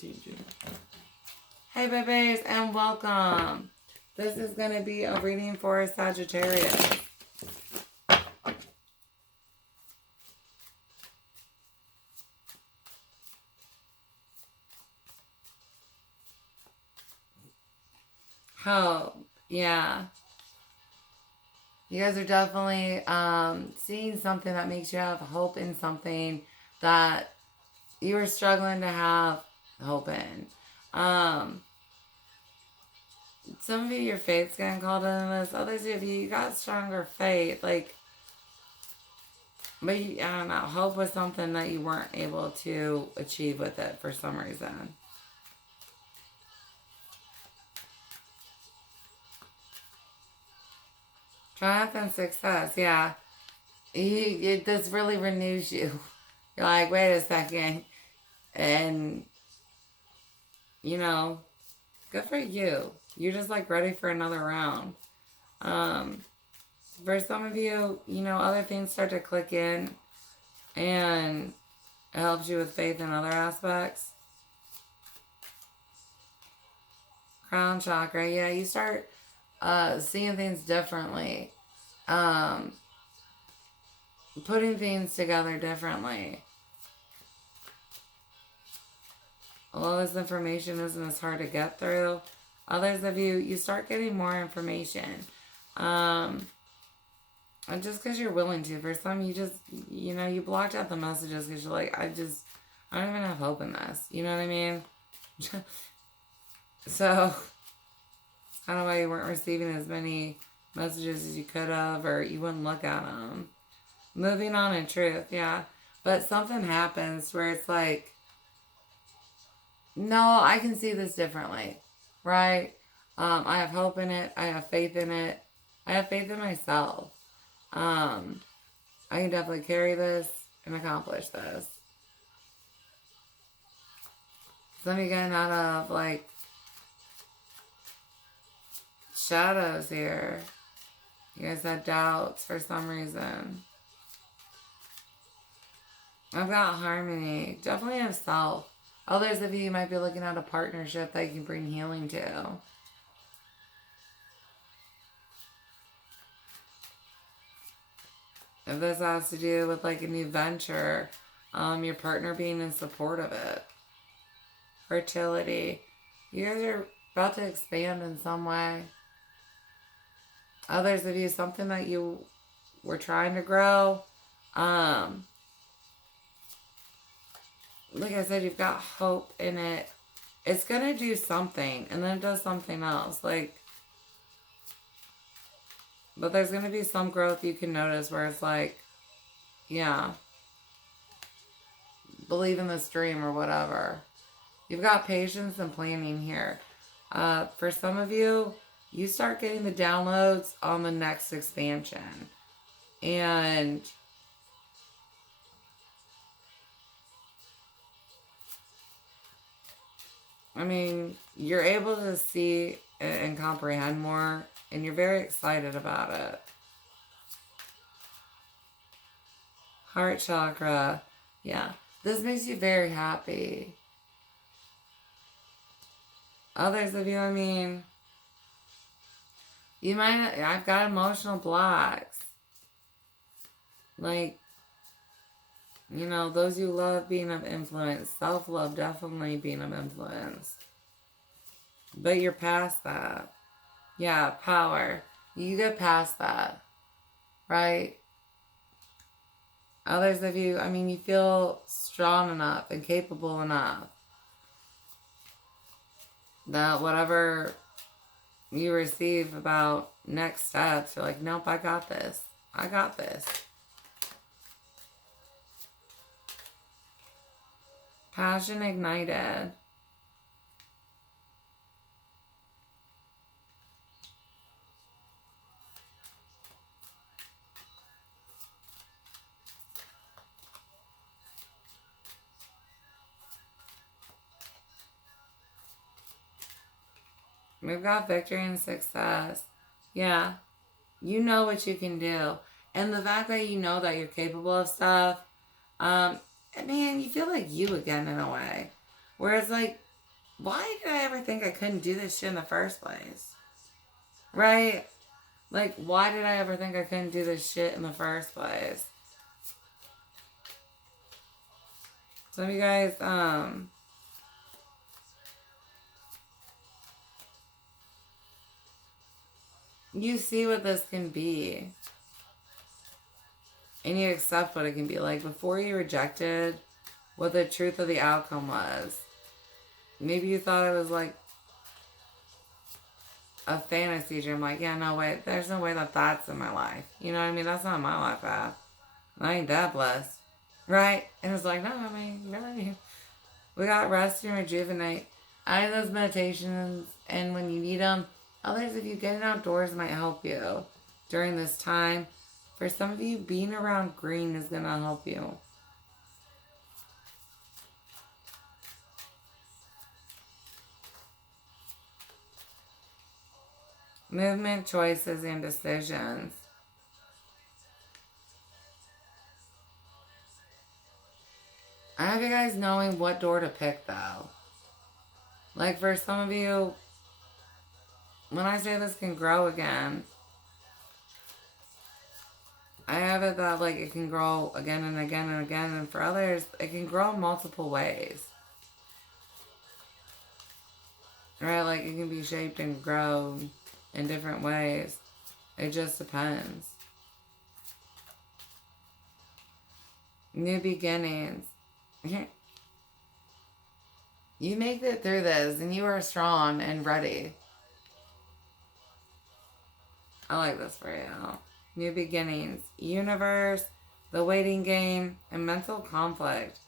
Hey babies, and welcome. This is going to be a reading for Sagittarius. Hope. Yeah. You guys are definitely seeing something that makes you have hope in something that you were struggling to have hope in. Some of you, your faith's getting called into this. Others of you, you got stronger faith. But I don't know, hope was something that you weren't able to achieve with it for some reason. Triumph and success, yeah. This really renews you. You're like, wait a second. And, good for you. You're just ready for another round. For some of you, other things start to click in and it helps you with faith in other aspects. Crown chakra, yeah, you start seeing things differently. Putting things together differently. A lot of this information isn't as hard to get through. Others of you, you start getting more information. And just because you're willing to. For some, you just, you blocked out the messages because you're like, I don't even have hope in this. You know what I mean? So, it's kind of why you weren't receiving as many messages as you could have, or you wouldn't look at them. Moving on in truth, yeah. But something happens where it's like, no, I can see this differently, right? I have hope in it. I have faith in it. I have faith in myself. I can definitely carry this and accomplish this. Some of you getting out of, shadows here. You guys had doubts for some reason. I've got harmony. Definitely have self. Others of you might be looking at a partnership that you can bring healing to. If this has to do with a new venture, your partner being in support of it. Fertility. You guys are about to expand in some way. Others of you, something that you were trying to grow. Like I said, you've got hope in it. It's going to do something, and then it does something else. But there's going to be some growth you can notice where it's yeah, believe in this dream or whatever. You've got patience and planning here. For some of you, you start getting the downloads on the next expansion. And you're able to see and comprehend more, and you're very excited about it. Heart chakra. Yeah. This makes you very happy. Others of you, I've got emotional blocks. Those you love being of influence. Self-love definitely being of influence. But you're past that. Yeah, power. You get past that. Right? Others of you, you feel strong enough and capable enough that whatever you receive about next steps, you're like, nope, I got this. I got this. Passion ignited. We've got victory and success. Yeah. You know what you can do. And the fact that you know that you're capable of stuff, you feel like you again in a way. Whereas why did I ever think I couldn't do this shit in the first place? Right? Like, why did I ever think I couldn't do this shit in the first place? Some of you guys, you see what this can be. And you accept what it can be. Like, before you rejected what the truth of the outcome was. Maybe you thought it was like a fantasy dream. Like, yeah, no way. There's no way that that's in my life. You know what I mean? That's not my life path. I ain't that blessed. Right? And it's like, no, I mean, really. We got rest and rejuvenate. I those meditations, and when you need them, others of you getting outdoors might help you during this time. For some of you, being around green is going to help you. Movement, choices, and decisions. I have you guys knowing what door to pick, though. Like, for some of you, when I say this can grow again, I have it that, like, it can grow again and again and again. And for others, it can grow multiple ways. Right? Like, it can be shaped and grown in different ways. It just depends. New beginnings. You make it through this, and you are strong and ready. I like this for you. New beginnings. Universe, the waiting game, and mental conflict.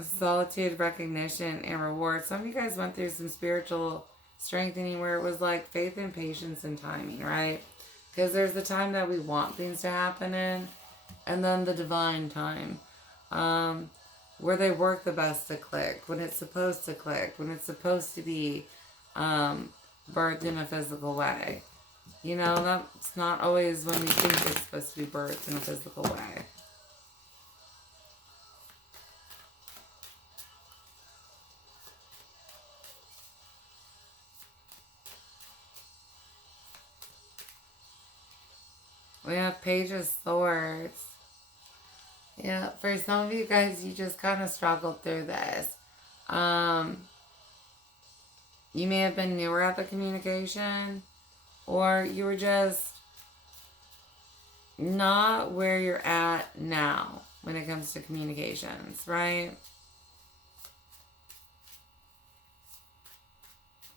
Solitude, recognition, and reward. Some of you guys went through some spiritual strengthening where it was like faith and patience and timing, right? Because there's the time that we want things to happen in, and then the divine time. Where they work the best to click, when it's supposed to click, when it's supposed to be birthed in a physical way. You know, that's not always when we think it's supposed to be birthed in a physical way. We have Page of Swords. Yeah, for some of you guys, you just kind of struggled through this. You may have been newer at the communication, or you were just not where you're at now when it comes to communications, right?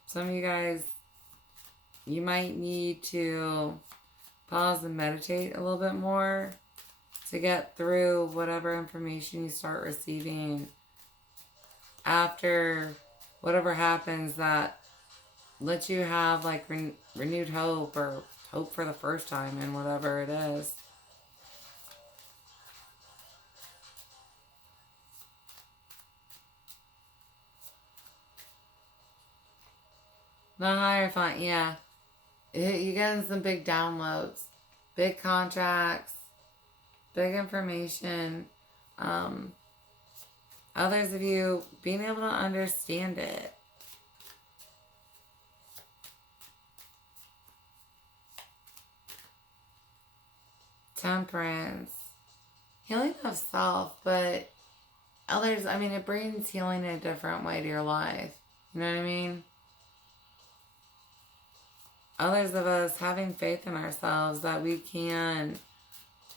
Some of you guys, you might need to pause and meditate a little bit more to get through whatever information you start receiving after whatever happens that lets you have like renewed hope or hope for the first time in whatever it is. The Hierophant, yeah. You're getting some big downloads, big contracts, big information. Others of you being able to understand it. Temperance. Healing of self, but others, I mean, it brings healing in a different way to your life. You know what I mean? Others of us having faith in ourselves that we can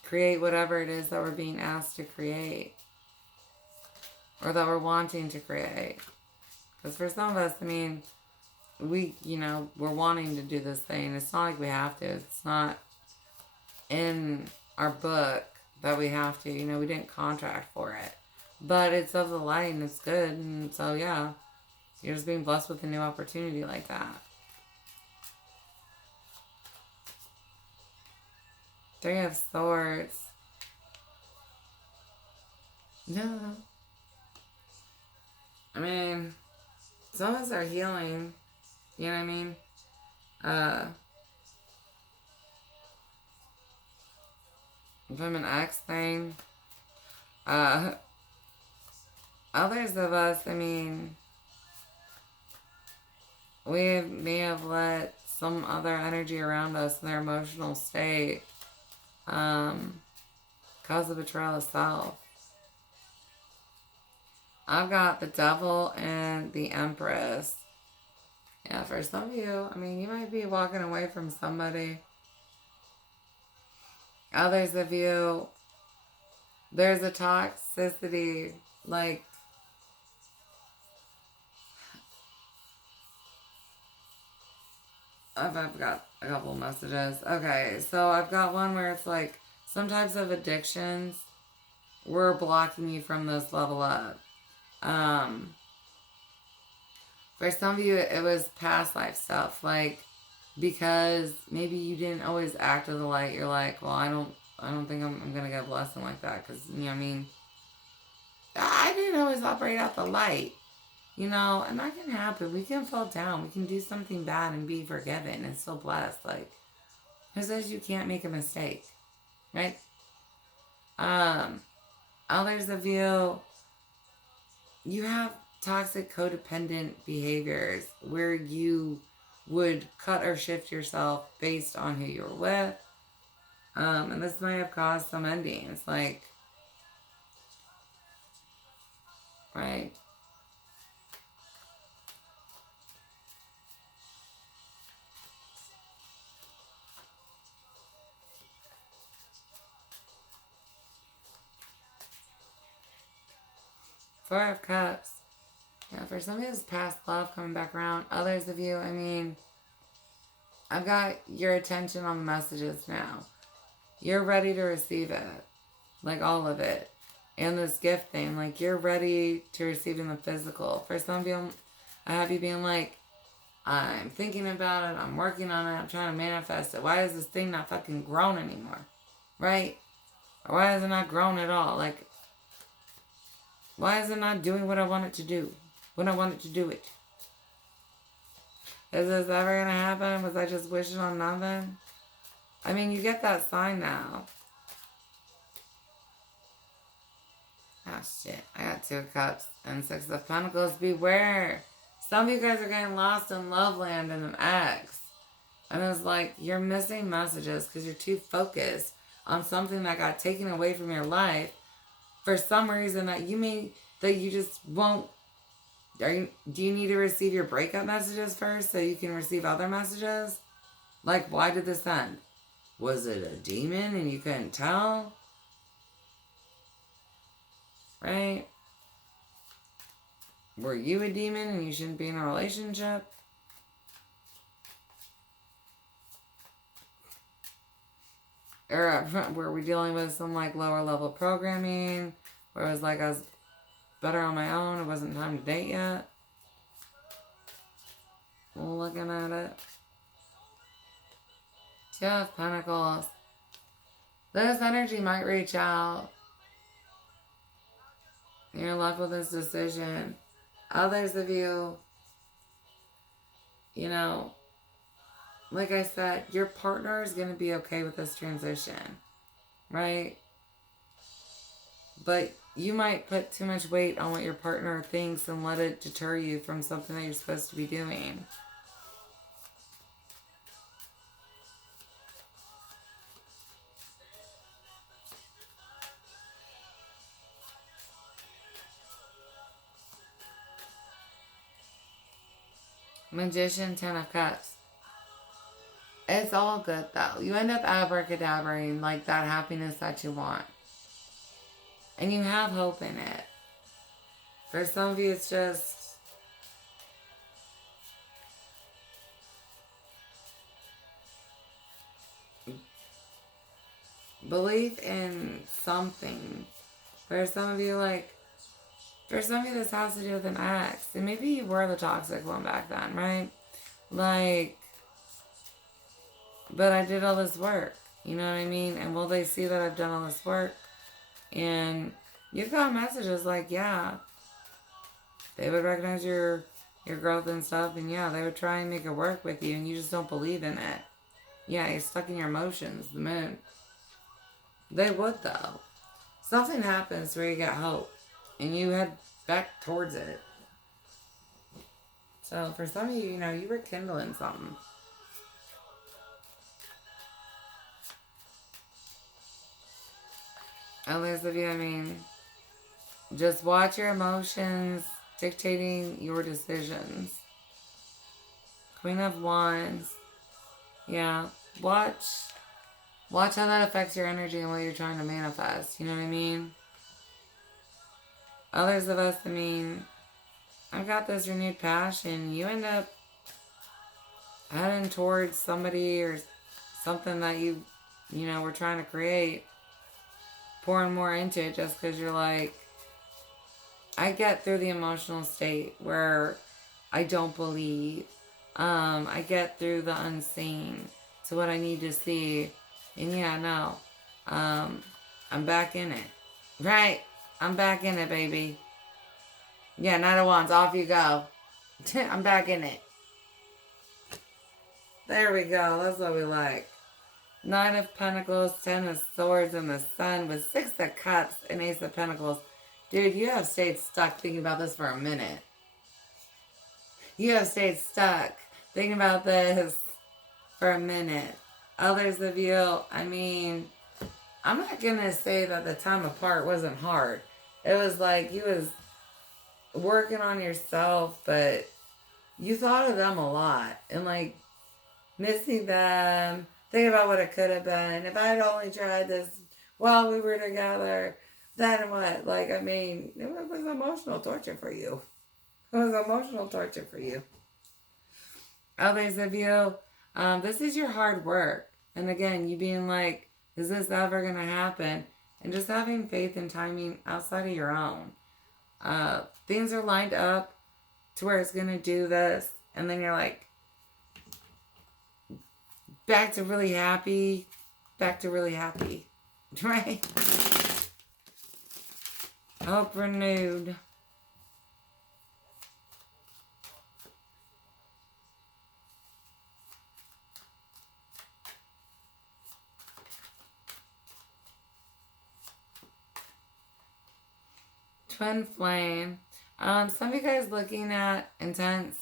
create whatever it is that we're being asked to create. Or that we're wanting to create. Because for some of us, I mean, we're wanting to do this thing. It's not like we have to. It's not in our book that we have to. We didn't contract for it. But it's of the light and it's good. And so, yeah, you're just being blessed with a new opportunity like that. Three of Swords. No. I mean, some of us are healing. You know what I mean? From an ex thing. Others of us, I mean, we may have let some other energy around us in their emotional state cause the betrayal of self. I've got the devil and the empress. Yeah, for some of you, I mean, you might be walking away from somebody. Others of you, there's a toxicity, like, I've got a couple of messages. Okay, so I've got one where it's like, some types of addictions were blocking you from this level up. For some of you, it was past life stuff, like, because maybe you didn't always act to the light. You're like, well, I don't think I'm gonna get a blessing like that, because, you know what I mean, I didn't always operate out the light, you know, and that can happen. We can fall down. We can do something bad and be forgiven and still blessed. Like, who says you can't make a mistake, right? Others of you, you have toxic codependent behaviors where you would cut or shift yourself based on who you were with. And this might have caused some endings, like, right? Four of Cups. Yeah, for some of you, it's past love coming back around. Others of you, I mean, I've got your attention on the messages now. You're ready to receive it. Like, all of it. And this gift thing, like, you're ready to receive in the physical. For some of you, I have you being like, I'm thinking about it, I'm working on it, I'm trying to manifest it. Why is this thing not fucking grown anymore? Right? Or why is it not grown at all? Like, why is it not doing what I want it to do? When I want it to do it? Is this ever gonna happen? Was I just wishing on nothing? I mean, you get that sign now. Oh shit, I got 2 of Cups and 6 of Pentacles. Beware. Some of you guys are getting lost in love land and an ex. And it's like, you're missing messages because you're too focused on something that got taken away from your life for some reason that you just won't. Do you need to receive your breakup messages first so you can receive other messages? Like, why did this end? Was it a demon and you couldn't tell? Right? Were you a demon and you shouldn't be in a relationship? Or were we dealing with some, like, lower level programming where it was like I was better on my own, it wasn't time to date yet? Looking at it. 2 of Pentacles. This energy might reach out. You're left with this decision. Others of you, you know, like I said, your partner is going to be okay with this transition, right? But you might put too much weight on what your partner thinks and let it deter you from something that you're supposed to be doing. Magician, 10 of Cups. It's all good though. You end up abracadabraing like that happiness that you want. And you have hope in it. For some of you, it's just belief in something. For some of you, this has to do with an ex. And maybe you were the toxic one back then, right? Like, but I did all this work. You know what I mean? And will they see that I've done all this work? And you've got messages like, yeah, they would recognize your growth and stuff. And yeah, they would try and make it work with you. And you just don't believe in it. Yeah, you're stuck in your emotions, the moon. They would, though. Something happens where you get hope. And you head back towards it. So for some of you, you know, you were kindling something. Others of you, I mean, just watch your emotions dictating your decisions. Queen of Wands. Yeah. Watch how that affects your energy and what you're trying to manifest. You know what I mean? Others of us, I mean, I've got this renewed passion. You end up heading towards somebody or something that you know, were trying to create, pouring more into it just because you're like, I get through the emotional state where I don't believe. I get through the unseen to what I need to see. And yeah, no. I'm back in it. Right? I'm back in it, baby. Yeah, Knight of Wands, off you go. I'm back in it. There we go. That's what we like. Nine of Pentacles, Ten of Swords, and the Sun with Six of Cups and Ace of Pentacles. Dude, you have stayed stuck thinking about this for a minute. You have stayed stuck thinking about this for a minute. Others of you, I mean, I'm not going to say that the time apart wasn't hard. It was like you was working on yourself, but you thought of them a lot. And like missing them, thinking about what it could have been. If I had only tried this while we were together, then what? Like, I mean, it was emotional torture for you. It was emotional torture for you. Others of you, this is your hard work. And again, you being like, is this ever going to happen? And just having faith and timing outside of your own. Things are lined up to where it's going to do this. And then you're like, back to really happy. Back to really happy. Right? Hope renewed. Twin flame. Some of you guys looking at intense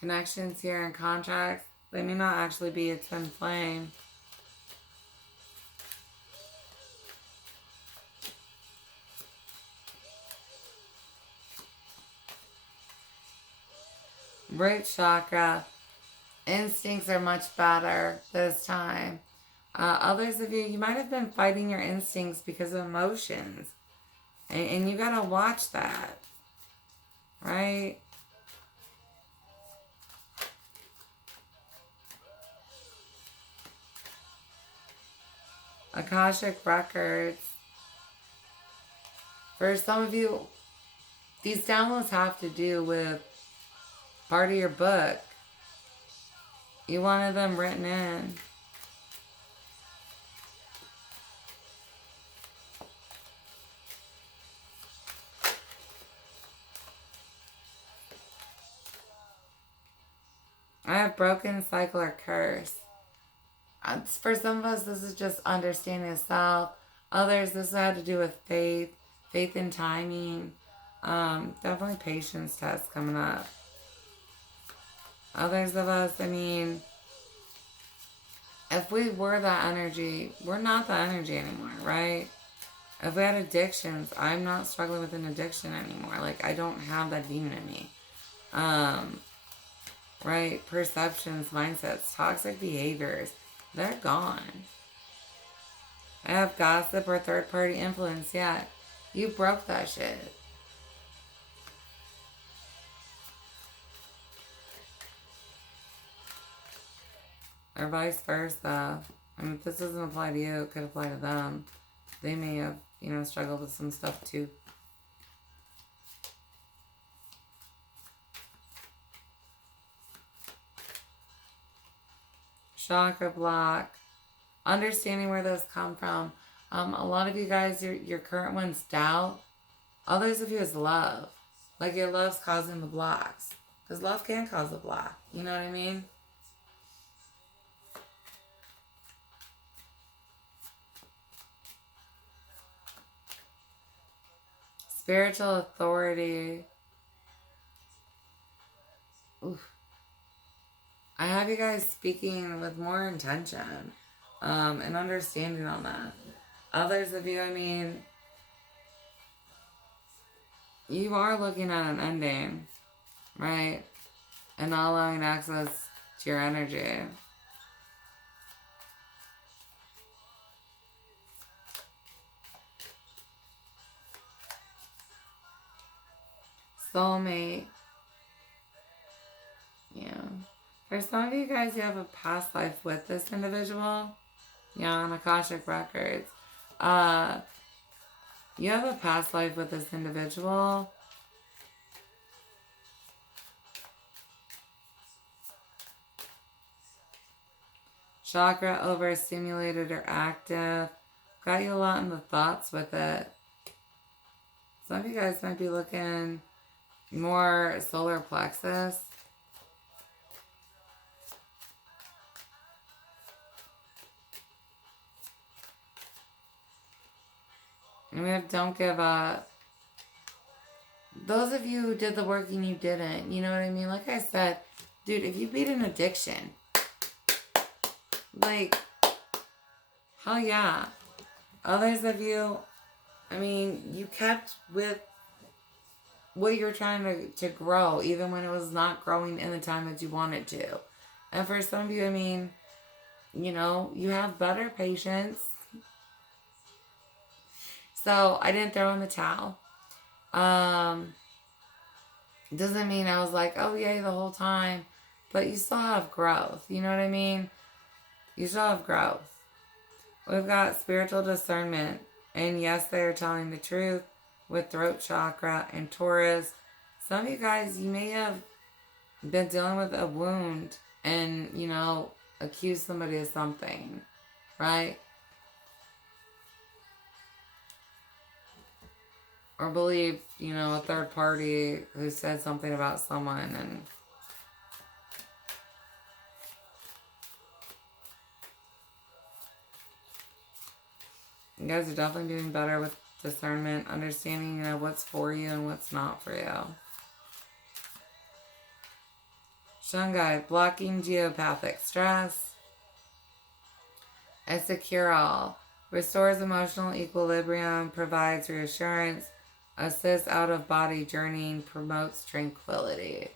connections here and contracts. They may not actually be a twin flame. Root chakra. Instincts are much better this time. Others of you, you might have been fighting your instincts because of emotions. And you gotta watch that. Right? Akashic records. For some of you, these downloads have to do with part of your book. You wanted them written in. I have broken cycle or curse. For some of us, this is just understanding self. Others, this had to do with faith, faith and timing. Definitely patience test coming up. Others of us, I mean, if we were that energy, we're not that energy anymore, right? If we had addictions, I'm not struggling with an addiction anymore. Like, I don't have that demon in me. Right? Perceptions, mindsets, toxic behaviors, they're gone. I have gossip or third-party influence. Yeah, you broke that shit. Or vice versa. I mean, if this doesn't apply to you, it could apply to them. They may have, you know, struggled with some stuff too. Chakra block. Understanding where those come from. A lot of you guys, your current one's doubt. Others of you is love. Like your love's causing the blocks. Because love can cause a block. You know what I mean? Spiritual authority. I have you guys speaking with more intention and understanding on that. Others of you, I mean, you are looking at an ending, right? And not allowing access to your energy. Soulmate. Yeah. For some of you guys, you have a past life with this individual. Yeah, on Akashic Records. You have a past life with this individual. Chakra overstimulated or active. Got you a lot in the thoughts with it. Some of you guys might be looking more solar plexus. And we have don't give up. Those of you who did the work and you didn't, you know what I mean? Like I said, dude, if you beat an addiction, like, hell yeah. Others of you, I mean, you kept with what you're trying to grow, even when it was not growing in the time that you wanted to. And for some of you, I mean, you know, you have better patience. So I didn't throw in the towel. Doesn't mean I was like, oh yay the whole time. But you still have growth. You know what I mean? You still have growth. We've got spiritual discernment. And yes, they are telling the truth with throat chakra and Taurus. Some of you guys, you may have been dealing with a wound and, you know, accuse somebody of something, right? Or believe, you know, a third party who said something about someone and you guys are definitely doing better with discernment, understanding, you know, what's for you and what's not for you. Shungai, blocking geopathic stress. A secure all. Restores emotional equilibrium, provides reassurance, assists out-of-body journeying, promotes tranquility.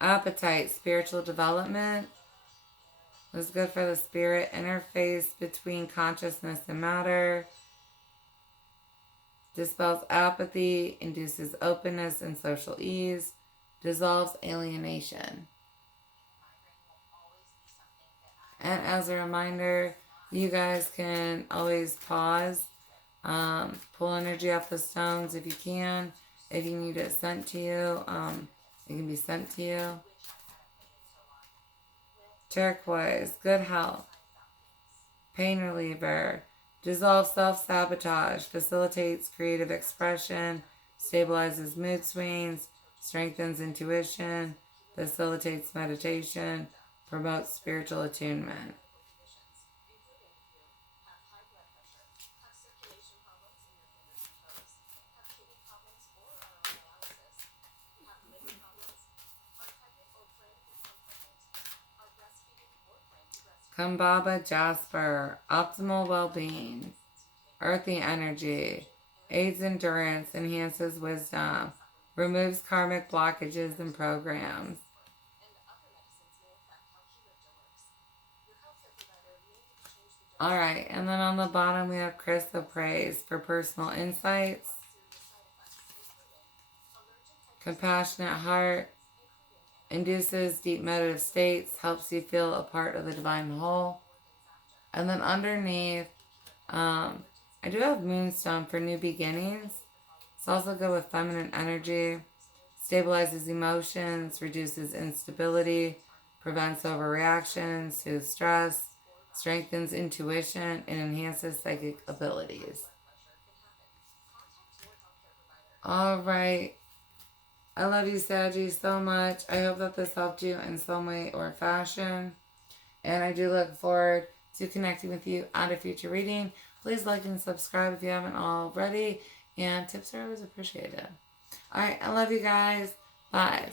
Appetite, spiritual development. It's good for the spirit. Interface between consciousness and matter. Dispels apathy, induces openness and social ease. Dissolves alienation. And as a reminder, you guys can always pause. Pull energy off the stones if you can. If you need it sent to you, it can be sent to you. Turquoise, good health. Pain reliever. Dissolves self-sabotage. Facilitates creative expression. Stabilizes mood swings. Strengthens intuition. Facilitates meditation. Promotes spiritual attunement. Kambaba Jasper, optimal well-being, earthy energy, aids endurance, enhances wisdom, removes karmic blockages and programs. Alright, and then on the bottom we have Crystal Praise for personal insights, compassionate heart, induces deep meditative states, helps you feel a part of the divine whole. And then underneath, I do have Moonstone for new beginnings. It's also good with feminine energy. Stabilizes emotions, reduces instability, prevents overreaction, soothes stress, strengthens intuition, and enhances psychic abilities. All right. I love you, Saggy, so much. I hope that this helped you in some way or fashion. And I do look forward to connecting with you at a future reading. Please like and subscribe if you haven't already. And tips are always appreciated. All right, I love you guys. Bye.